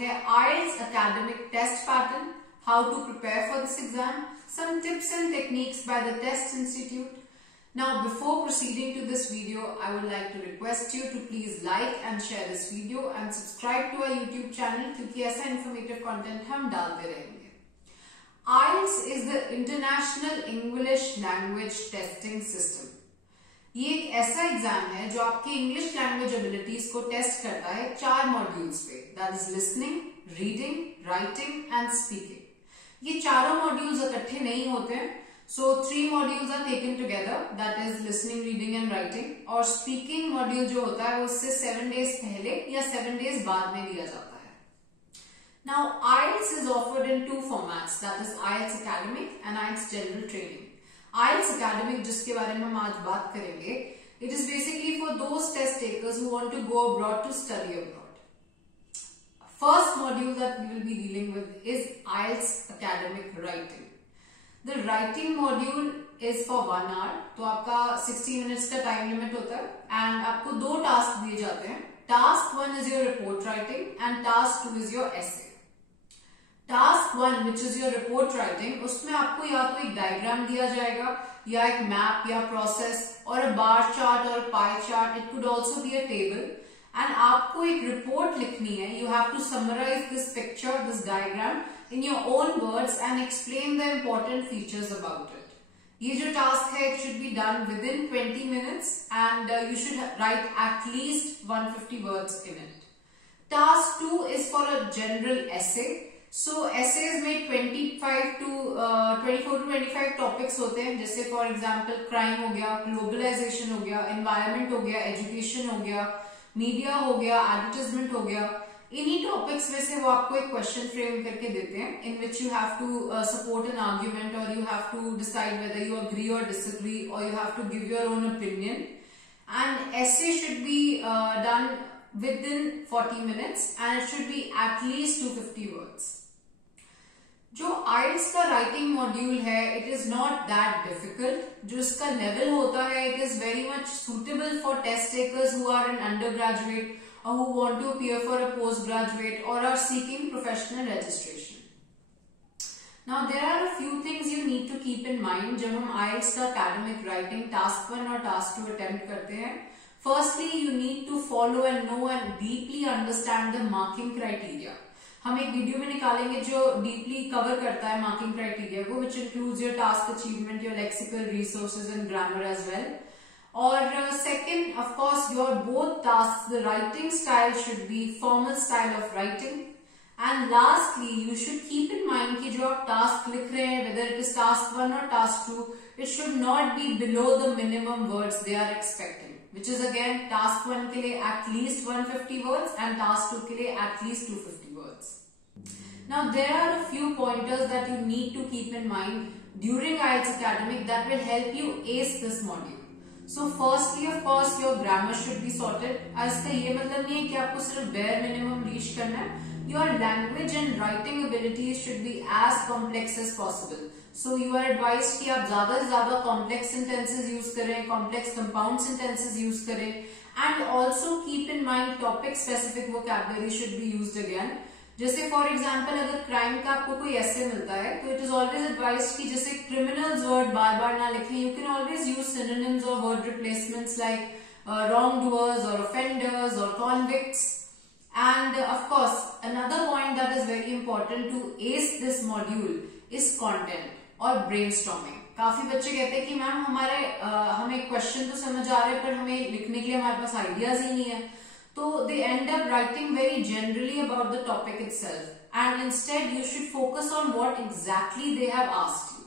है IELTS academic test pattern, how to prepare for this exam, some tips and techniques by the Test Institute. Now before proceeding to this video, I would like to request you to please like and share this video and subscribe to our YouTube channel क्योंकि ऐसा informative content हम डालते रहेंगे. IELTS is the International English Language Testing System. ये एक ऐसा एग्जाम है जो आपकी इंग्लिश लैंग्वेज एबिलिटीज को टेस्ट करता है 4 मॉड्यूल्स पे, that is listening, reading, writing and speaking. ये चारों मॉड्यूल्स इकट्ठे नहीं होते हैं, so 3 modules are taken together, that is listening, reading and writing. और स्पीकिंग मॉड्यूल जो होता है उससे 7 डेज पहले या 7 डेज बाद में दिया जाता है. Now IELTS is offered in 2 formats, that is IELTS Academic and IELTS General Training. IELTS Academic, जिसके बारे में हम आज बात करेंगे, it is basically for those test takers who want to go abroad to study abroad. First module that we will be dealing with is IELTS Academic Writing. The writing module is for 1 hour, तो आपका 60 minutes का time limit होता है एंड आपको 2 टास्क दिए जाते हैं. Task 1 is your report writing and task 2 is your essay. Task 1 which is your report writing, उसमें आपको या तो एक डायग्राम दिया जाएगा या एक मैप या प्रोसेस और अ बार चार्ट और pie chart, it could also be a table, and आपको एक रिपोर्ट लिखनी है. You have to summarise this picture, this diagram in your own words and explain the important features about it. ये जो task है it should be done within 20 minutes and you should write at least 150 words in it. Task 2 is for a general essay. So essays में 24 to 25 टॉपिक्स होते हैं, जैसे for example crime हो गया, ग्लोबलाइजेशन हो गया, एनवायरनमेंट हो गया, एजुकेशन हो गया, मीडिया हो गया, एडवर्टाइजमेंट हो गया. इन्हीं टॉपिक्स में से वो आपको एक क्वेश्चन फ्रेम करके देते हैं in which you have to support an argument or you have to decide whether you agree or disagree or you have to give your own opinion. And essay should be done within 40 minutes and it should be at least 250 words. जो IELTS का writing module है it is not that difficult. जो इसका level होता है it is very much suitable for test takers who are an undergraduate or who want to appear for a postgraduate or are seeking professional registration. Now there are a few things you need to keep in mind जब हम IELTS का academic writing task 1 और task 2 attempt करते हैं. Firstly you need to follow and know and deeply understand the marking criteria. हम एक वीडियो में निकालेंगे जो डीपली कवर करता है मार्किंग क्राइटेरिया को, which includes your task achievement, your lexical resources and grammar as well. और second, of course your both task, the writing style should be formal style of writing. And lastly you should keep in mind कि जो आप टास्क लिख रहे हैं, whether it is task 1 और task 2, it should not be below the minimum words they are expecting, which is again task 1 के लिए at least 150 words and task 2 के लिए at least 250 words. Now there are a few pointers that you need to keep in mind during IELTS Academic that will help you ace this module. So firstly of course your grammar should be sorted. इसका ये मतलब नहीं है कि आपको सिर्फ bare minimum reach करना है. Your language and writing abilities should be as complex as possible. So you are advised कि आप ज्यादा से ज्यादा complex sentences use करें, complex compound sentences use करें, and also keep in mind topic specific vocabulary should be used again. जैसे for example अगर क्राइम का आपको कोई ऐसे मिलता है तो इट इज ऑलवेज एडवाइज्ड कि जैसे क्रिमिनल्स वर्ड बार बार ना लिखें. You can always use synonyms or word replacements like wrongdoers or offenders or convicts. And of course, another point that is very important to ace this module is content और brainstorming. काफी बच्चे कहते हैं कि मैम हमें क्वेश्चन तो समझ आ रहे हैं पर हमें लिखने के लिए हमारे पास आइडियाज ही नहीं है. तो they end up writing very generally about the topic itself, and instead you should focus on what exactly they have asked you.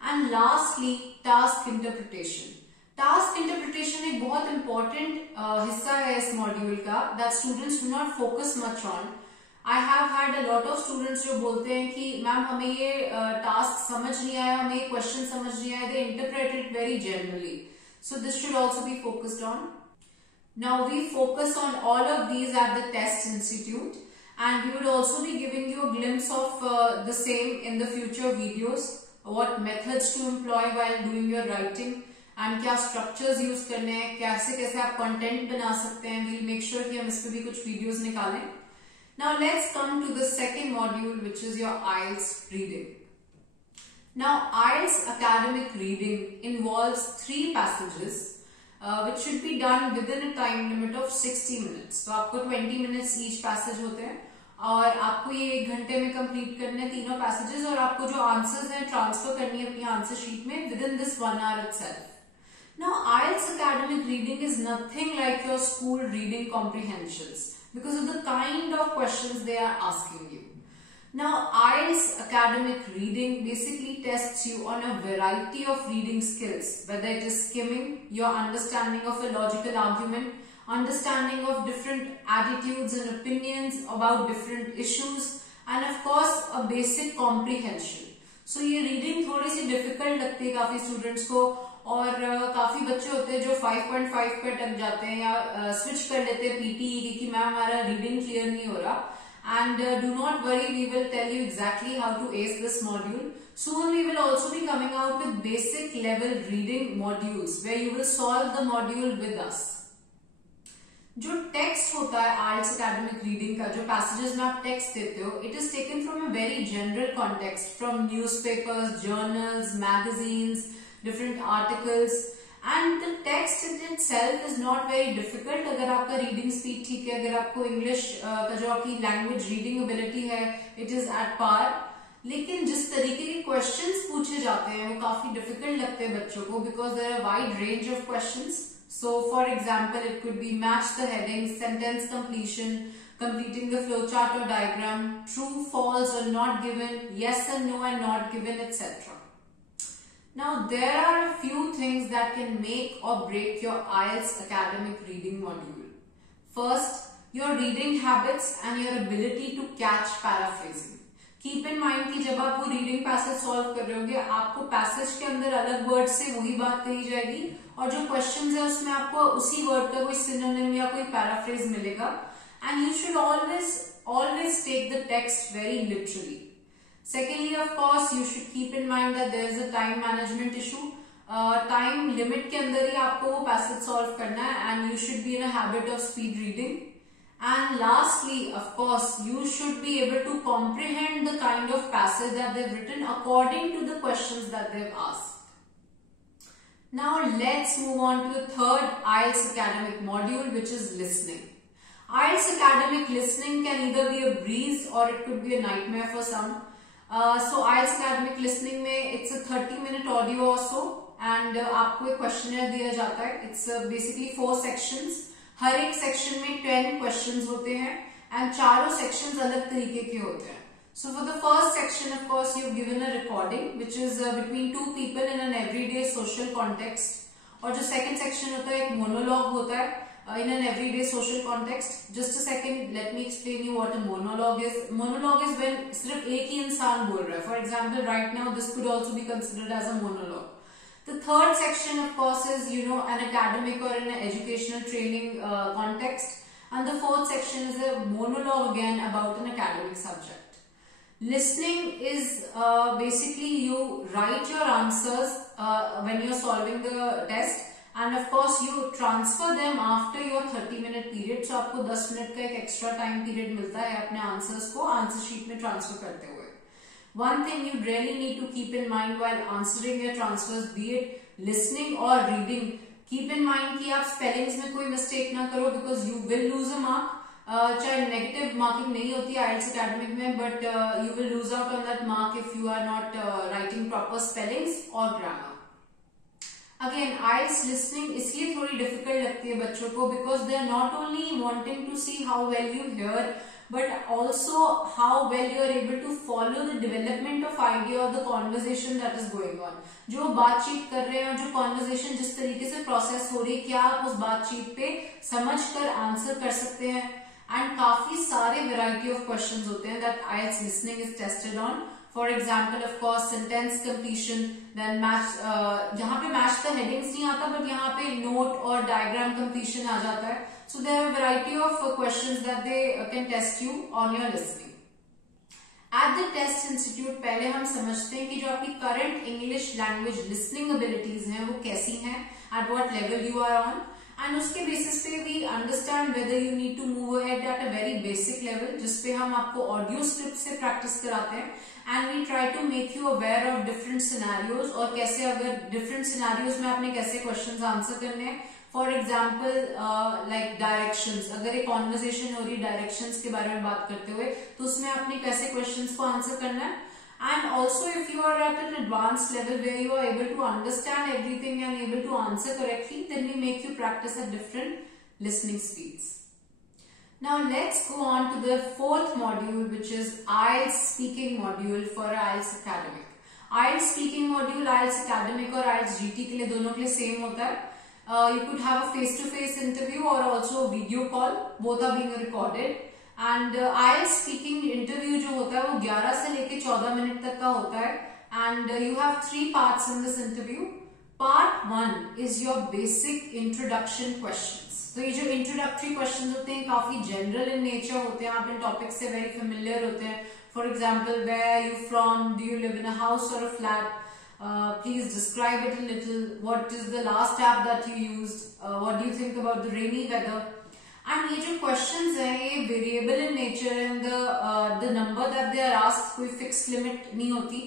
And lastly, task interpretation. Task interpretation एक बहुत इंपॉर्टेंट हिस्सा है इस मॉड्यूल का that students do not focus much on. I have had a lot of students जो बोलते हैं कि मैम हमें ये टास्क समझ नहीं आया, हमें ये क्वेश्चन समझ नहीं आया. They interpret it very generally, so this should also be focused on. Now we focus on all of these at the test institute and we will also be giving you a glimpse of the same in the future videos, what methods to employ while doing your writing and क्या structures use करने हैं, कैसे कैसे आप content बना सकते हैं. we'll make sure कि हम इस पे भी कुछ videos निकालें. Now let's come to the second module, which is your IELTS reading. Now IELTS academic reading involves 3 passages which should be done within a time limit of 60 minutes. So आपको 20 minutes each passage होते हैं और आपको ये 1 घंटे में कंप्लीट करने तीनों पैसेजेस और आपको जो आंसर्स हैं ट्रांसफर करनी है अपनी आंसर शीट में within this 1 hour itself. Now IELTS academic reading is nothing like your school reading comprehensions because of the kind of questions they are asking you. Now IELTS academic reading basically tests you on a variety of reading skills, whether it is skimming, your understanding of a logical argument, understanding of different attitudes and opinions about different issues, and of course a basic comprehension. So ये reading थोड़ी सी difficult लगती है काफी students को और काफी बच्चे होते हैं जो 5.5 पे अटक जाते हैं या स्विच कर लेते हैं PTE कि मैम हमारा रीडिंग क्लियर नहीं हो रहा. And do not worry, we will tell you exactly how to ace this module. Soon we will also be coming out with basic level reading modules where you will solve the module with us. जो टेक्स्ट होता है IELTS academic reading का, जो passages में आप टेक्स्ट देते हो, it is taken from a very general context from newspapers, journals, magazines, different articles. And the text in itself is not very difficult. अगर आपका रीडिंग स्पीड ठीक है, अगर आपको इंग्लिश का जो आपकी लैंग्वेज रीडिंग एबिलिटी है इट इज एट पार, लेकिन जिस तरीके के क्वेश्चंस पूछे जाते हैं वो काफी डिफिकल्ट लगते हैं बच्चों को because there are wide range of questions. So for example, it could be match the headings, sentence completion, completing the flowchart or diagram, true, false or not given, yes and no and not given, etc. Now there are a few things that can make or break your IELTS academic reading module. First, your reading habits and your ability to catch paraphrasing. Keep in mind कि जब आप वो reading passage solve कर रहे होगे आपको passage के अंदर अलग word से वही बात कही जाएगी और जो questions है उसमें आपको उसी word का कोई synonym या कोई paraphrase मिलेगा. And you should always take the text very literally. Secondly, of course, you should keep in mind that there is a time management issue. Time limit के अंदर ही आपको वो passage solve करना है and you should be in a habit of speed reading. And lastly, of course, you should be able to comprehend the kind of passage that they've written according to the questions that they've asked. Now let's move on to the third IELTS academic module, which is listening. IELTS academic listening can either be a breeze or it could be a nightmare for some. So IELTS academic listening में it's a 30-minute audio or so and आपको एक questionnaire दिया जाता है. It's basically 4 sections. हर एक section में 10 questions होते हैं and चारों sections अलग तरीके के होते हैं. So for the first section, of course, you've given a recording which is between 2 people in an everyday social context. और जो second section होता है एक monologue होता है in an everyday social context. Just a second, let me explain you what a monologue is. Monologue is when सिर्फ एक ही इंसान बोल रहा है. For example, right now this could also be considered as a monologue. The third section, of course, is an academic or an educational training context, and the fourth section is a monologue again about an academic subject. Listening is basically you write your answers when you're solving the test. And of course you transfer them after your 30-minute period. So आपको 10 मिनट का एक extra time period मिलता है अपने answers को answer sheet में transfer करते हुए. One thing you really need to keep in mind while answering your transfers, be it listening or reading, keep in mind कि आप spellings में कोई mistake ना करो because you will lose a mark. चाहे negative marking नहीं होती है IELTS academic में, but you will lose out on that mark if you are not writing proper spellings or grammar. Again, IELTS listening इसलिए थोड़ी difficult लगती है बच्चों को because they are not only wanting to see how well you hear, but also how well you are able to follow the development of idea or the conversation that is going on. जो बातचीत कर रहे हैं, जो conversation जिस तरीके से process हो रही है, क्या आप उस बातचीत पे समझ कर answer कर सकते हैं. And काफी सारे variety of questions होते हैं that IELTS listening is tested on. For example, of course, sentence completion, then match, यहाँ पे match the headings नहीं आता, but यहाँ पे note और diagram completion आ जाता है. So there are a variety of questions that they can test you on your listening. At the Test Institute पहले हम समझते हैं कि जो आपकी current English language listening abilities हैं वो कैसी हैं, at what level you are on. And उसके बेसिस पे we understand whether you need to move ahead at a very basic level, जिसपे हम आपको ऑडियो स्क्रिप्ट से प्रैक्टिस कराते हैं and we try to make you aware of different scenarios और कैसे अगर डिफरेंट सिनेरियोज में आपने कैसे क्वेश्चंस आंसर करने हैं. फॉर एग्जाम्पल लाइक डायरेक्शंस, अगर एक कॉन्वर्सेशन हो रही है डायरेक्शंस के बारे में बात करते हुए, तो उसमें आपने कैसे क्वेश्चंस को आंसर करना है. And also if you are at an advanced level where you are able to understand everything and able to answer correctly, then we make you practice at different listening speeds. Now let's go on to the fourth module, which is IELTS speaking module for IELTS Academic. IELTS speaking module IELTS Academic और IELTS GT के लिए दोनों के लिए सेम होता है. You could have a face-to-face interview or also a video call. Both are being recorded. And IELTS speaking interview जो होता है वो 11 से लेके 14 मिनट तक का होता है. And you have 3 parts in this interview. Part 1 is your basic introduction questions. तो ये जो इंट्रोडक्टरी क्वेश्चंस होते हैं काफी जनरल इन नेचर होते हैं, आप इन टॉपिक से वेरी फेमिलियर होते हैं. For example, where are you from, do you live in a house or a flat, please describe it a little, what is the last app that you used, what do you think about the rainy weather. And ये जो questions हैं ये variable in nature and the number that they are asked कोई fix limit नहीं होती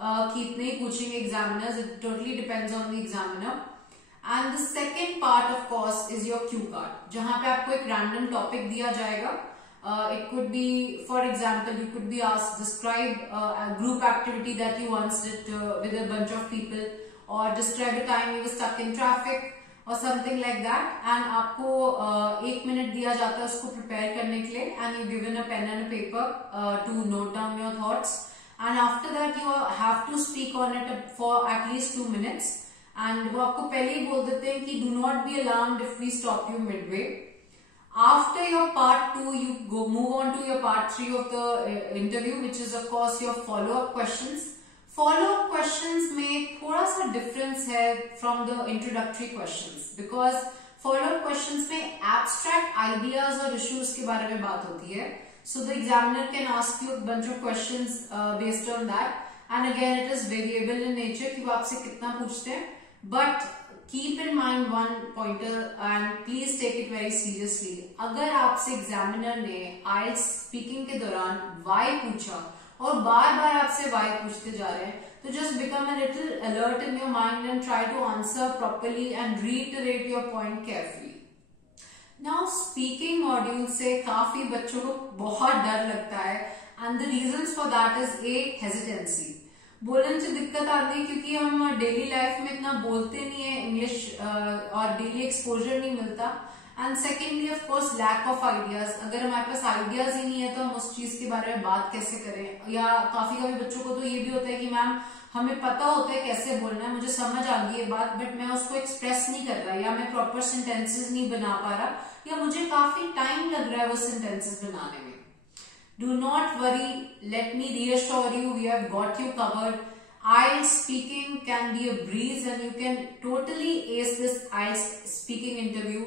कि इतने ही पूछेंगे examiners. It totally depends on the examiner. And the second part of course is your cue card, जहां पे आपको एक रैंडम टॉपिक दिया जाएगा. It could be, for example, you could be asked describe a group activity that you once did with a bunch of people, or describe a time you were stuck in traffic or something like that. And आपको 1 मिनट दिया जाता है उसको प्रिपेयर करने के लिए. And you given a pen and a paper to note down your thoughts. And after that you have to speak on it for at least 2 minutes. And वो आपको पहले ही बोल देते हैं कि do not be alarmed if we stop you midway. After your part 2 you go move on to your part 3 of the interview, which is of course your follow-up questions. Follow up questions में थोड़ा सा difference है from the introductory questions, because follow up questions में abstract ideas और issues के बारे में बात होती है. So the examiner can ask you bunch of questions based on that. And again it is variable in nature कि वो आपसे कितना पूछते हैं. But keep in mind one pointer and please take it very seriously. अगर आपसे एग्जामिनर ने IELTS speaking के दौरान वाई पूछा और बार बार आपसे वाई पूछते जा रहे हैं, तो just become a little alert in your mind and try to answer properly and reiterate your point carefully. Now speaking module से काफी बच्चों को बहुत डर लगता है and the reasons for that is a hesitancy. बोलने से दिक्कत आती है क्योंकि हम डेली लाइफ में इतना बोलते नहीं है इंग्लिश और डेली एक्सपोजर नहीं मिलता. And secondly of course lack of ideas. अगर हमारे पास आइडियाज ही नहीं है तो हम उस चीज के बारे में बात कैसे करें. या काफी बच्चों को तो ये भी होता है कि मैम हमें पता होता है कैसे बोलना है, मुझे समझ आ गई है बात, बट मैं उसको एक्सप्रेस नहीं कर रहा, या मैं प्रॉपर सेंटेंसेस नहीं बना पा रहा, या मुझे काफी टाइम लग रहा है वो सेंटेंसेस बनाने में. Do not worry, let me reassure you, we have got you covered. IELTS speaking can be a breeze and you can totally ace this IELTS speaking interview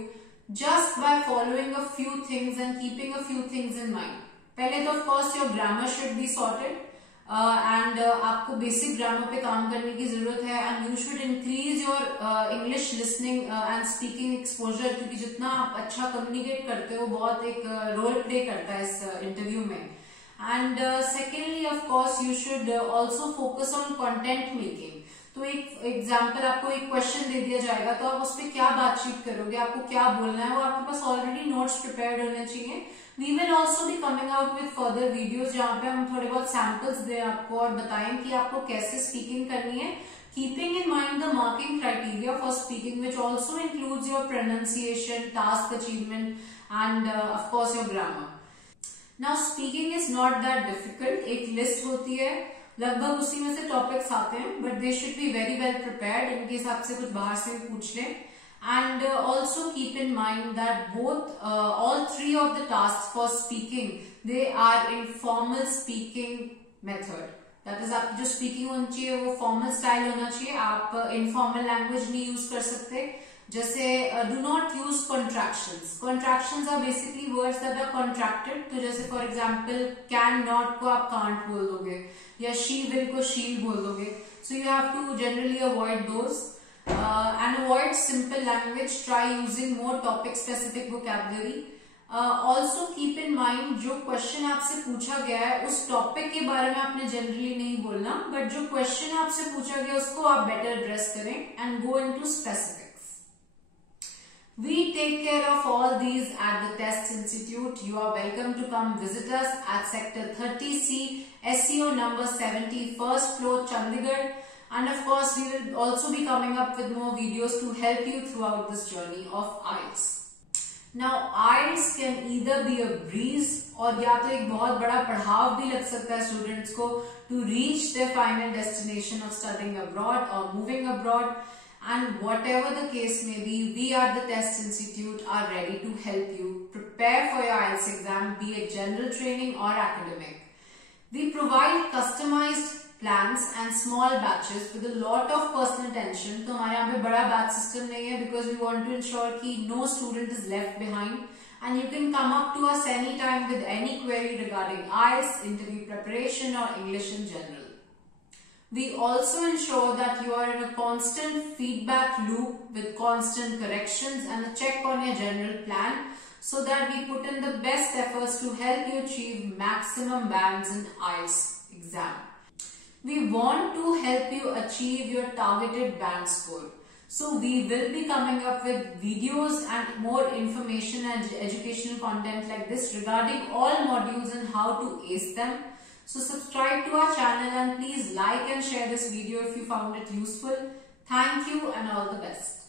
just by following a few things and keeping a few things in mind. पहले तो of course your grammar should be sorted and आपको basic grammar पे काम करने की जरूरत है. and you should increase your English listening and speaking exposure, क्योंकि जितना आप अच्छा communicate करते हो बहुत एक role play करता है इस interview में. And secondly of course you should also focus on content making. तो एक एग्जाम्पल, आपको एक क्वेश्चन दे दिया जाएगा तो आप उस पर क्या बातचीत करोगे, आपको क्या बोलना है, वो आपके पास ऑलरेडी नोट्स प्रिपेयर्ड होने चाहिए. We will also be coming out with further videos जहाँ पे हम थोड़े बहुत सैम्पल्स दें आपको और बताएं कि आपको कैसे स्पीकिंग करनी है, keeping in mind the marking criteria for speaking which also includes your pronunciation, task achievement end of course your grammar. Now speaking is not that difficult. एक लिस्ट होती है, लगभग उसी में से टॉपिक्स आते हैं, but they should be very well prepared in case आपसे कुछ बाहर से पूछ लें. And also keep in mind that both all 3 of the task for speaking they are in formal speaking method. That is आपकी जो स्पीकिंग होनी चाहिए वो फॉर्मल स्टाइल होना चाहिए. आप इनफॉर्मल लैंग्वेज नहीं यूज कर सकते. जैसे do not use contractions. Contractions are basically words that are contracted. तो जैसे फॉर एग्जाम्पल कैन नॉट को आप कांट बोल दोगे, या शी विल को शील बोल दोगे. So you have to generally avoid those. and avoid simple language. Try using more topic specific vocabulary. Also keep in mind जो क्वेश्चन आपसे पूछा गया है उस टॉपिक के बारे में आपने जनरली नहीं बोलना, बट जो क्वेश्चन आपसे पूछा गया उसको आप बेटर एड्रेस करें and go into specifics. We take care of all these at the Test Institute. You are welcome to come visit us at Sector 30C, SEO number 70, first floor, Chandigarh. And of course, we will also be coming up with more videos to help you throughout this journey of IELTS. Now, IELTS can either be a breeze और या तो एक बहुत बड़ा पड़ाव भी लग सकता है स्टूडेंट्स को to reach their final destination of studying abroad or moving abroad. And whatever the case may be, we at the Test Institute are ready to help you prepare for your IELTS exam, be it general training or academic. We provide customized plans and small batches with a lot of personal attention. तो हमारे यहाँ पे बड़ा batch system नहीं है because we want to ensure कि no student is left behind. And you can come up to us anytime with any query regarding IELTS, interview preparation or English in general. We also ensure that you are in a constant feedback loop with constant corrections and a check on your general plan so that we put in the best efforts to help you achieve maximum bands in IELTS exam. We want to help you achieve your targeted band score. So we will be coming up with videos and more information and educational content like this regarding all modules and how to ace them. So subscribe to our channel and please like and share this video if you found it useful. Thank you and all the best.